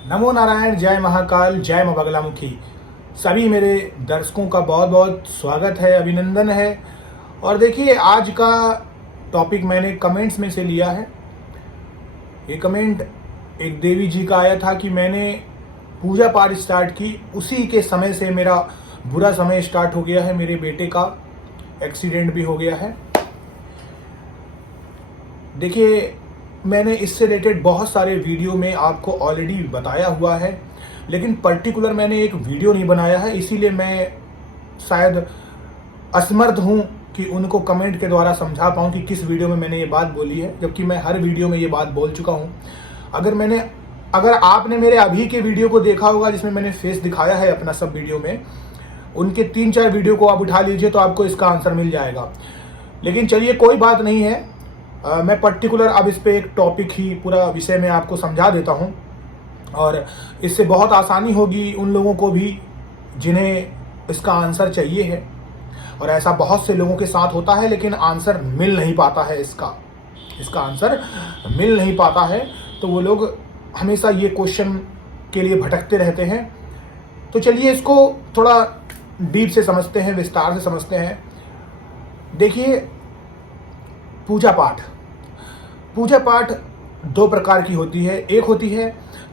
नमो नारायण, जय महाकाल, जय मां बगलामुखी। सभी मेरे दर्शकों का बहुत बहुत स्वागत है, अभिनंदन है। और देखिए, आज का टॉपिक मैंने कमेंट्स में से लिया है। ये कमेंट एक देवी जी का आया था कि मैंने पूजा पाठ स्टार्ट की, उसी के समय से मेरा बुरा समय स्टार्ट हो गया है। मेरे बेटे का एक्सीडेंट भी हो गया है। देखिए, मैंने इससे रिलेटेड बहुत सारे वीडियो में आपको ऑलरेडी बताया हुआ है, लेकिन पर्टिकुलर मैंने एक वीडियो नहीं बनाया है, इसीलिए मैं शायद असमर्थ हूं कि उनको कमेंट के द्वारा समझा पाऊं कि किस वीडियो में मैंने ये बात बोली है, जबकि मैं हर वीडियो में ये बात बोल चुका हूं। अगर आपने मेरे अभी के वीडियो को देखा होगा जिसमें मैंने फेस दिखाया है अपना सब वीडियो में, उनके 3-4 वीडियो को आप उठा लीजिए तो आपको इसका आंसर मिल जाएगा। लेकिन चलिए, कोई बात नहीं है। मैं पर्टिकुलर अब इस पे एक टॉपिक ही पूरा विषय में आपको समझा देता हूं, और इससे बहुत आसानी होगी उन लोगों को भी जिन्हें इसका आंसर चाहिए है। और ऐसा बहुत से लोगों के साथ होता है, लेकिन आंसर मिल नहीं पाता है। इसका आंसर मिल नहीं पाता है, तो वो लोग हमेशा ये क्वेश्चन के लिए भटकते रहते हैं। तो चलिए, इसको थोड़ा डीप से समझते हैं, विस्तार से समझते हैं। देखिए, पूजा पाठ 2 प्रकार की होती है। एक होती है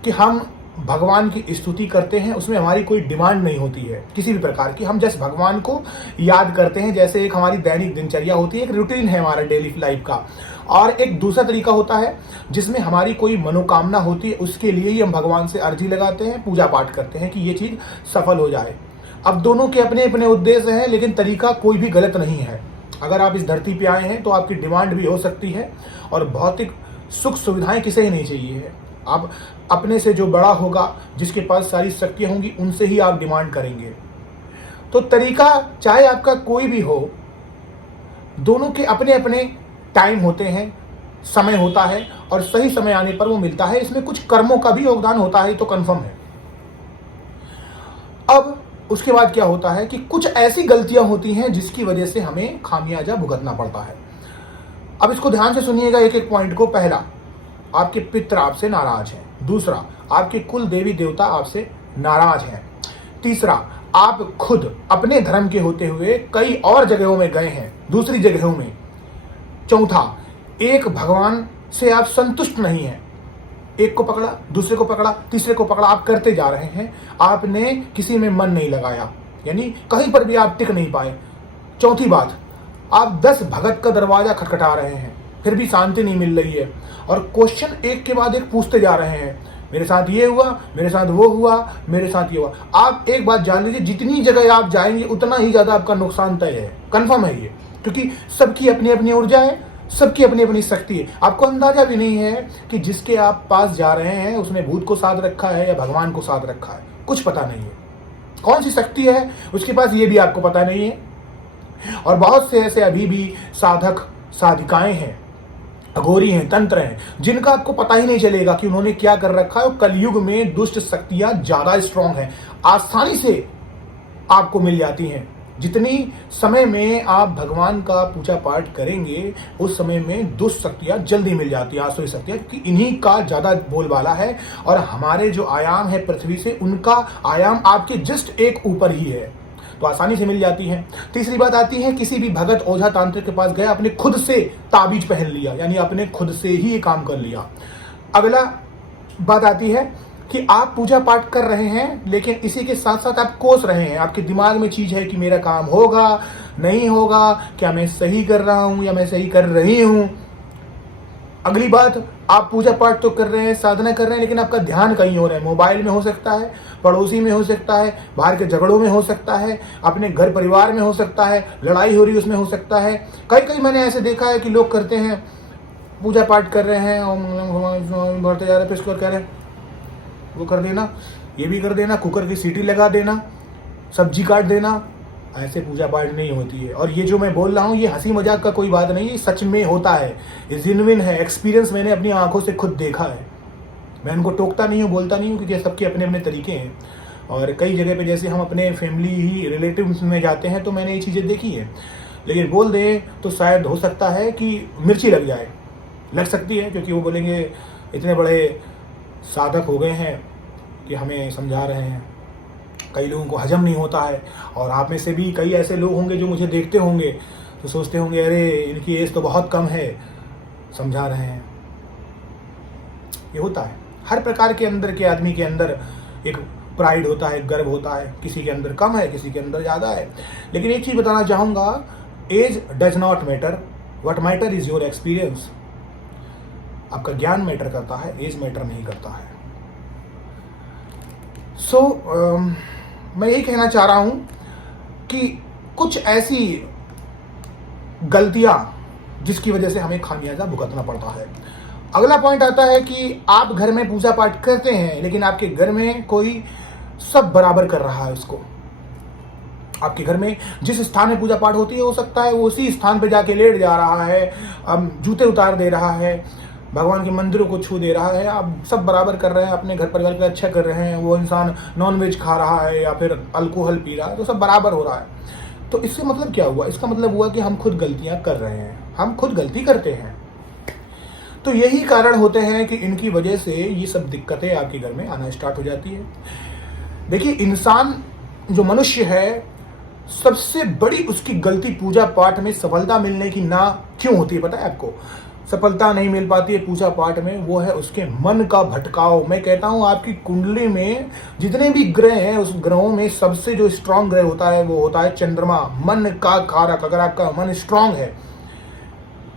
कि हम भगवान की स्तुति करते हैं, उसमें हमारी कोई डिमांड नहीं होती है किसी भी प्रकार की। हम जस्ट भगवान को याद करते हैं, जैसे एक हमारी दैनिक दिनचर्या होती है, एक रूटीन है हमारा डेली लाइफ का। और एक दूसरा तरीका होता है जिसमें हमारी कोई मनोकामना होती है, उसके लिए ही हम भगवान से अर्जी लगाते हैं, पूजा पाठ करते हैं कि ये चीज़ सफल हो जाए। अब दोनों के अपने अपने उद्देश्य हैं, लेकिन तरीका कोई भी गलत नहीं है। अगर आप इस धरती पे आए हैं तो आपकी डिमांड भी हो सकती है, और भौतिक सुख सुविधाएं किसे ही नहीं चाहिए है। आप अपने से जो बड़ा होगा, जिसके पास सारी शक्तियां होंगी, उनसे ही आप डिमांड करेंगे। तो तरीका चाहे आपका कोई भी हो, दोनों के अपने अपने टाइम होते हैं, समय होता है, और सही समय आने पर वो मिलता है। इसमें कुछ कर्मों का भी योगदान होता है, तो कन्फर्म है। अब उसके बाद क्या होता है कि कुछ ऐसी गलतियां होती हैं जिसकी वजह से हमें खामियाजा भुगतना पड़ता है। अब इसको ध्यान से सुनिएगा, एक एक पॉइंट को। पहला, आपके पितर आपसे नाराज हैं। दूसरा, आपके कुल देवी देवता आपसे नाराज हैं। तीसरा, आप खुद अपने धर्म के होते हुए कई और जगहों में गए हैं, दूसरी जगहों में। चौथा, एक भगवान से आप संतुष्ट नहीं हैं। एक को पकड़ा, दूसरे को पकड़ा, तीसरे को पकड़ा, आप करते जा रहे हैं। आपने किसी में मन नहीं लगाया, यानी कहीं पर भी आप टिक नहीं पाए। चौथी बात, आप 10 भगत का दरवाजा खटखटा रहे हैं, फिर भी शांति नहीं मिल रही है, और क्वेश्चन एक के बाद एक पूछते जा रहे हैं। मेरे साथ ये हुआ, मेरे साथ वो हुआ, मेरे साथ ये हुआ। आप एक बात जान लीजिए, जितनी जगह आप जाएंगे उतना ही ज्यादा आपका नुकसान तय है, कंफर्म है ये। क्योंकि सबकी अपनी अपनी ऊर्जा है, सबकी अपनी अपनी शक्ति है। आपको अंदाजा भी नहीं है कि जिसके आप पास जा रहे हैं उसने भूत को साथ रखा है या भगवान को साथ रखा है, कुछ पता नहीं है। कौन सी शक्ति है उसके पास, ये भी आपको पता नहीं है। और बहुत से ऐसे अभी भी साधक साधिकाएं हैं, अघोरी हैं, तंत्र हैं, जिनका आपको पता ही नहीं चलेगा कि उन्होंने क्या कर रखा है। और कलयुग में दुष्ट शक्तियां ज्यादा स्ट्रांग हैं, आसानी से आपको मिल जाती हैं। जितनी समय में आप भगवान का पूजा पाठ करेंगे, उस समय में दुष्ट शक्तियां जल्दी मिल जाती हैं, आसुरी शक्तियां, क्योंकि इन्हीं का ज्यादा बोलबाला है। और हमारे जो आयाम है पृथ्वी से, उनका आयाम आपके जस्ट एक ऊपर ही है, तो आसानी से मिल जाती है। तीसरी बात आती है, किसी भी भगत ओझा तांत्रिक के पास गया, अपने खुद से ताबीज पहन लिया, यानी अपने खुद से ही ये काम कर लिया। अगला बात आती है कि आप पूजा पाठ कर रहे हैं, लेकिन इसी के साथ साथ आप कोस रहे हैं। आपके दिमाग में चीज है कि मेरा काम होगा, नहीं होगा, क्या मैं सही कर रहा हूं या मैं सही कर रही हूं। अगली बात, आप पूजा पाठ तो कर रहे हैं, साधना कर रहे हैं, लेकिन आपका ध्यान कहीं और है। मोबाइल में हो सकता है, पड़ोसी में हो सकता है, बाहर के झगड़ों में हो सकता है, अपने घर परिवार में हो सकता है, लड़ाई हो रही है उसमें हो सकता है। कई मैंने ऐसे देखा है कि लोग करते हैं, पूजा पाठ कर रहे हैं, बढ़ते जा रहे हैं, फिर उसको कह रहे हैं वो कर देना, ये भी कर देना, कुकर की सीटी लगा देना, सब्जी काट देना। ऐसे पूजा पाठ नहीं होती है। और ये जो मैं बोल रहा हूँ, ये हंसी मजाक का कोई बात नहीं है, सच में होता है, ये जेन्युइन है। एक्सपीरियंस मैंने अपनी आंखों से खुद देखा है। मैं उनको टोकता नहीं हूँ, बोलता नहीं हूँ, क्योंकि सबके अपने अपने तरीके हैं। और कई जगह पे जैसे हम अपने फैमिली ही रिलेटिव्स में जाते हैं, तो मैंने ये चीज़ें देखी है। लेकिन बोल दें तो शायद हो सकता है कि मिर्ची लग सकती है, क्योंकि वो बोलेंगे इतने बड़े साधक हो गए हैं, कि हमें समझा रहे हैं। कई लोगों को हजम नहीं होता है, और आप में से भी कई ऐसे लोग होंगे जो मुझे देखते होंगे तो सोचते होंगे अरे इनकी एज तो बहुत कम है, समझा रहे हैं। ये होता है हर प्रकार के अंदर के आदमी के अंदर एक प्राइड होता है, गर्व होता है, किसी के अंदर कम है, किसी के अंदर ज़्यादा है। लेकिन एक चीज़ बताना चाहूँगा, age does not matter, what matter is your experience. आपका ज्ञान मैटर करता है, एज मैटर नहीं करता है। मैं यही कहना चाह रहा हूँ कि कुछ ऐसी गलतियाँ जिसकी वजह से हमें खामियाजा भुगतना पड़ता है। अगला पॉइंट आता है कि आप घर में पूजा पाठ करते हैं, लेकिन आपके घर में कोई सब बराबर कर रहा है उसको। आपके घर में जिस स्थान में पूजा पाठ होती है, हो सकता है वो उसी स्थान पे जाके लेट जा रहा है, जूते उतार दे रहा है, भगवान के मंदिरों को छू दे रहा है। आप सब बराबर कर रहे हैं, अपने घर परिवार का अच्छा कर रहे हैं। वो इंसान नॉनवेज खा रहा है या फिर अल्कोहल पी रहा है, तो सब बराबर हो रहा है। तो इससे मतलब क्या हुआ? इसका मतलब हुआ कि हम खुद गलतियां कर रहे हैं, हम खुद गलती करते हैं। तो यही कारण होते हैं कि इनकी वजह से ये सब दिक्कतें आपके घर में आना स्टार्ट हो जाती है। देखिए, इंसान जो मनुष्य है, सबसे बड़ी उसकी गलती पूजा पाठ में सफलता मिलने की ना क्यों होती है पता है आपको? सफलता नहीं मिल पाती है पूजा पाठ में, वो है उसके मन का भटकाव। मैं कहता हूँ आपकी कुंडली में जितने भी ग्रह हैं, उस ग्रहों में सबसे जो स्ट्रांग ग्रह होता है वो होता है चंद्रमा, मन का कारक। अगर आपका मन स्ट्रांग है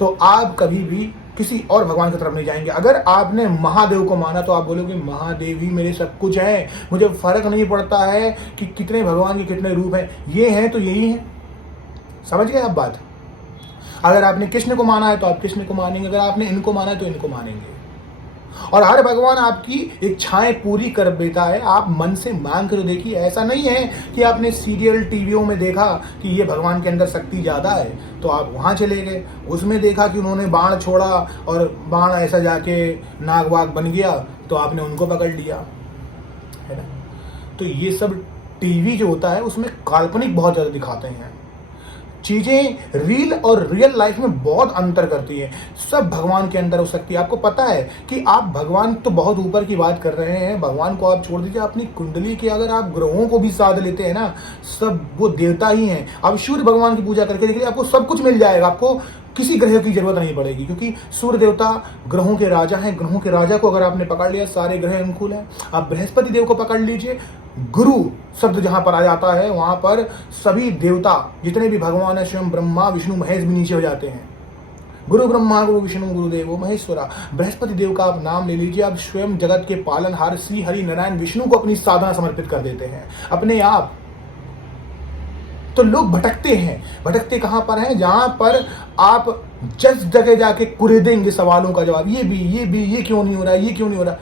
तो आप कभी भी किसी और भगवान की तरफ नहीं जाएंगे। अगर आपने महादेव को माना तो आप बोलोगे महादेव ही मेरे सब कुछ है, मुझे फर्क नहीं पड़ता है कि कितने भगवान के कितने रूप हैं, ये हैं तो यही हैं। समझ गए आप बात? अगर आपने कृष्ण को माना है तो आप कृष्ण को मानेंगे, अगर आपने इनको माना है तो इनको मानेंगे। और हर भगवान आपकी इच्छाएं पूरी कर देता है। आप मन से मांग कर देखिए। ऐसा नहीं है कि आपने सीरियल टीवियों में देखा कि ये भगवान के अंदर शक्ति ज़्यादा है तो आप वहाँ चले गए, उसमें देखा कि उन्होंने बाण छोड़ा और बाण ऐसा जाके नाग वाग बन गया तो आपने उनको पकड़ लिया, है ना? तो ये सब टीवी जो होता है उसमें काल्पनिक बहुत ज़्यादा दिखाते हैं। चीज़ें रील और रियल लाइफ में बहुत अंतर करती है। सब भगवान के अंदर हो सकती है। आपको पता है कि आप भगवान तो बहुत ऊपर की बात कर रहे हैं, भगवान को आप छोड़ दीजिए, अपनी कुंडली के अगर आप ग्रहों को भी साथ लेते हैं ना, सब वो देवता ही हैं। अब सूर्य भगवान की पूजा करके देखिए, आपको सब कुछ मिल जाएगा, आपको किसी ग्रह की जरूरत नहीं पड़ेगी, क्योंकि सूर्य देवता ग्रहों के राजा हैं। ग्रहों के राजा को अगर आपने पकड़ लिया, सारे ग्रह अनुकूल हैं। आप बृहस्पति देव को पकड़ लीजिए, गुरु शब्द जहां पर आ जाता है वहां पर सभी देवता जितने भी भगवान है, स्वयं ब्रह्मा विष्णु महेश भी नीचे हो जाते हैं। गुरु ब्रह्मा गुरु विष्णु गुरुदेव महेश्वरा। बृहस्पति देव का आप नाम ले लीजिए, आप स्वयं जगत के पालनहार श्री हरि नारायण विष्णु को अपनी साधना समर्पित कर देते हैं अपने आप। तो लोग भटकते हैं। भटकते कहां पर हैं? जहां पर आप जस जगह जाके कुरेदेंगे सवालों का जवाब, ये क्यों नहीं हो रहा, ये क्यों नहीं हो रहा,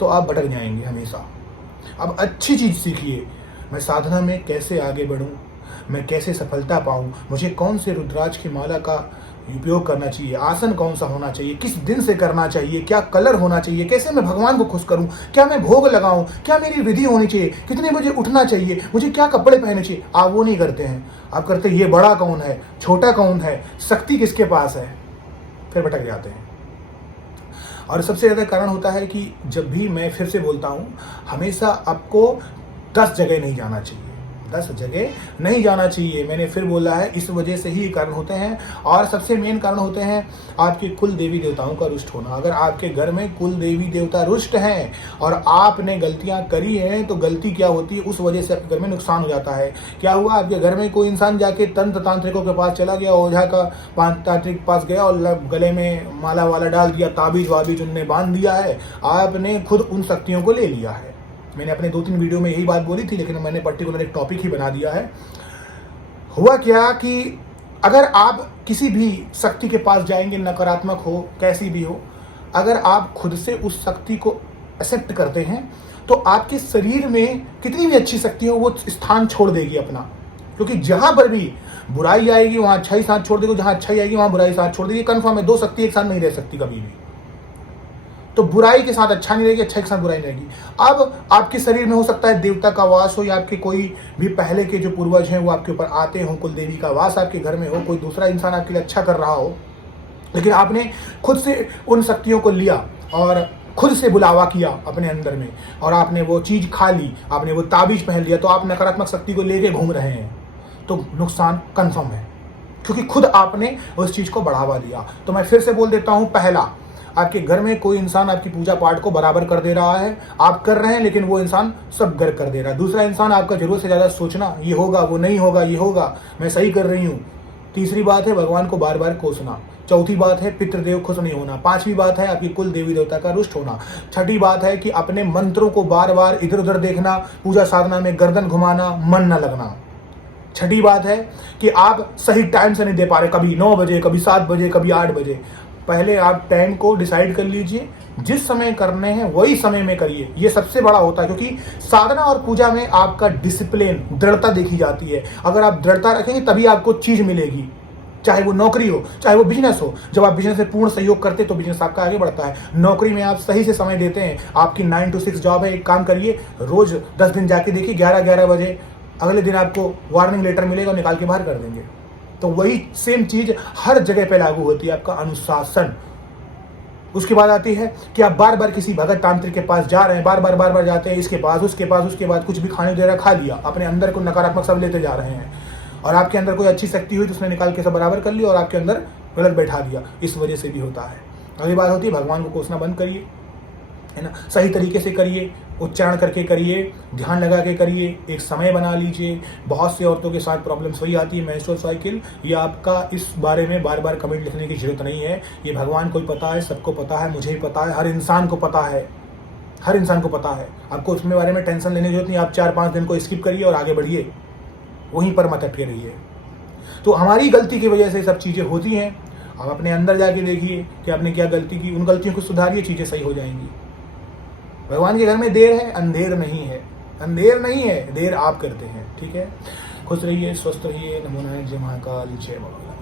तो आप भटक जाएंगे हमेशा। अब अच्छी चीज़ सीखिए, मैं साधना में कैसे आगे बढ़ूं, मैं कैसे सफलता पाऊं, मुझे कौन से रुद्राक्ष की माला का उपयोग करना चाहिए, आसन कौन सा होना चाहिए, किस दिन से करना चाहिए, क्या कलर होना चाहिए, कैसे मैं भगवान को खुश करूं, क्या मैं भोग लगाऊं, क्या मेरी विधि होनी चाहिए, कितने बजे उठना चाहिए, मुझे क्या कपड़े पहनने चाहिए। आप वो नहीं करते हैं। आप करते ये बड़ा कौन है, छोटा कौन है, शक्ति किसके पास है, फिर भटक जाते हैं। और सबसे ज़्यादा कारण होता है कि जब भी मैं फिर से बोलता हूँ, हमेशा आपको 10 जगह नहीं जाना चाहिए, 10 जगह नहीं जाना चाहिए। मैंने फिर बोला है, इस वजह से ही कारण होते हैं। और सबसे मेन कारण होते हैं आपके कुल देवी देवताओं का रुष्ट होना। अगर आपके घर में कुल देवी देवता रुष्ट हैं और आपने गलतियां करी हैं, तो गलती क्या होती है, उस वजह से आपके घर में नुकसान हो जाता है। क्या हुआ, आपके घर में कोई इंसान जाके तंत्र तांत्रिकों के पास चला गया, ओझा का तांत्रिक के पास गया और गले में माला वाला डाल दिया, ताबीज वाबीज उनने बांध दिया है, आपने खुद उन शक्तियों को ले लिया है। मैंने अपने 2-3 वीडियो में यही बात बोली थी, लेकिन मैंने पर्टिकुलर एक टॉपिक ही बना दिया है। हुआ क्या कि अगर आप किसी भी शक्ति के पास जाएंगे, नकारात्मक हो कैसी भी हो, अगर आप खुद से उस शक्ति को एक्सेप्ट करते हैं तो आपके शरीर में कितनी भी अच्छी शक्ति हो वो स्थान छोड़ देगी अपना। क्योंकि जहां पर भी बुराई आएगी वहां अच्छाई साथ छोड़ देगी, जहां अच्छाई आएगी वहां बुराई साथ छोड़ देगी। कन्फर्म है, 2 शक्ति एक साथ नहीं रह सकती कभी भी। तो बुराई के साथ अच्छा नहीं रहेगी, अच्छाई के साथ बुराई नहीं रहेगी। अब आपके शरीर में हो सकता है देवता का वास हो, या आपके कोई भी पहले के जो पूर्वज हैं वो आपके ऊपर आते हो, कुल देवी का वास आपके घर में हो, कोई दूसरा इंसान आपके लिए अच्छा कर रहा हो, लेकिन आपने खुद से उन शक्तियों को लिया और खुद से बुलावा किया अपने अंदर में और आपने वो चीज़ खा ली, आपने वो ताबीज़ पहन लिया, तो आप नकारात्मक शक्ति को लेके घूम रहे हैं, तो नुकसान कन्फर्म है, क्योंकि खुद आपने उस चीज़ को बढ़ावा दिया। तो मैं फिर से बोल देता हूँ, पहला, आपके घर में कोई इंसान आपकी पूजा पाठ को बराबर कर दे रहा है, आप कर रहे हैं लेकिन वो इंसान सब गलत कर दे रहा है। दूसरा इंसान आपका ज़रूरत से ज़्यादा सोचना, ये होगा, वो नहीं होगा, ये होगा, मैं सही कर रही हूँ। तीसरी बात है भगवान को बार बार कोसना। चौथी बात है पितृदेव खुश नहीं होना। पांचवी बात है आपकी कुल देवी देवता का रुष्ट होना। छठी बात है कि अपने मंत्रों को बार बार इधर उधर देखना, पूजा साधना में गर्दन घुमाना, मन न लगना। छठी बात है कि आप सही टाइम से नहीं दे पा रहे, कभी 9 बजे, कभी 7 बजे, कभी 8 बजे। पहले आप टाइम को डिसाइड कर लीजिए, जिस समय करने हैं वही समय में करिए, ये सबसे बड़ा होता है, क्योंकि साधना और पूजा में आपका डिसिप्लिन, दृढ़ता देखी जाती है। अगर आप दृढ़ता रखेंगे तभी आपको चीज़ मिलेगी, चाहे वो नौकरी हो, चाहे वो बिजनेस हो। जब आप बिजनेस में पूर्ण सहयोग करते हैं तो बिजनेस आपका आगे बढ़ता है। नौकरी में आप सही से समय देते हैं, आपकी 9 to 6 जॉब है, एक काम करिए, रोज 10 दिन जाके देखिए, 11-11 बजे अगले दिन आपको वार्निंग लेटर मिलेगा, निकाल के बाहर कर देंगे। तो वही सेम चीज हर जगह पे लागू होती है, आपका अनुशासन। उसके बाद आती है कि आप बार बार किसी भगत तांत्रिक के पास जा रहे हैं, बार बार जाते हैं, इसके पास उसके पास, उसके बाद कुछ भी खाने दे रहा, खा लिया, अपने अंदर को नकारात्मक सब लेते जा रहे हैं, और आपके अंदर कोई अच्छी शक्ति हुई तो उसने निकाल के सब बराबर कर लिया और आपके अंदर गलत बैठा दिया। इस वजह से भी होता है। अगली बात होती है भगवान को कोसना बंद करिए, है ना, सही तरीके से करिए, उच्चारण करके करिए, ध्यान लगा के करिए, एक समय बना लीजिए। बहुत सी औरतों के साथ प्रॉब्लम्स वही आती है, मेंस्ट्रुअल साइकिल। ये आपका इस बारे में बार बार कमेंट लिखने की जरूरत नहीं है, ये भगवान को ही पता है, सबको पता है, मुझे ही पता है, हर इंसान को पता है, हर इंसान को पता है। आपको उसमें बारे में टेंशन लेने की जरूरत नहीं। आप 4-5 दिन को स्किप करिए और आगे बढ़िए, वहीं पर मत अटके रहिए। तो हमारी गलती की वजह से सब चीज़ें होती हैं। आप अपने अंदर जाके देखिए कि आपने क्या गलती की, उन गलतियों को सुधारिए, चीज़ें सही हो जाएंगी। भगवान के घर में देर है, अंधेर नहीं है, अंधेर नहीं है, देर आप करते हैं। ठीक है, खुश रहिए, स्वस्थ रहिए। नमो नारायण, जय महाकाल, जय बाबा।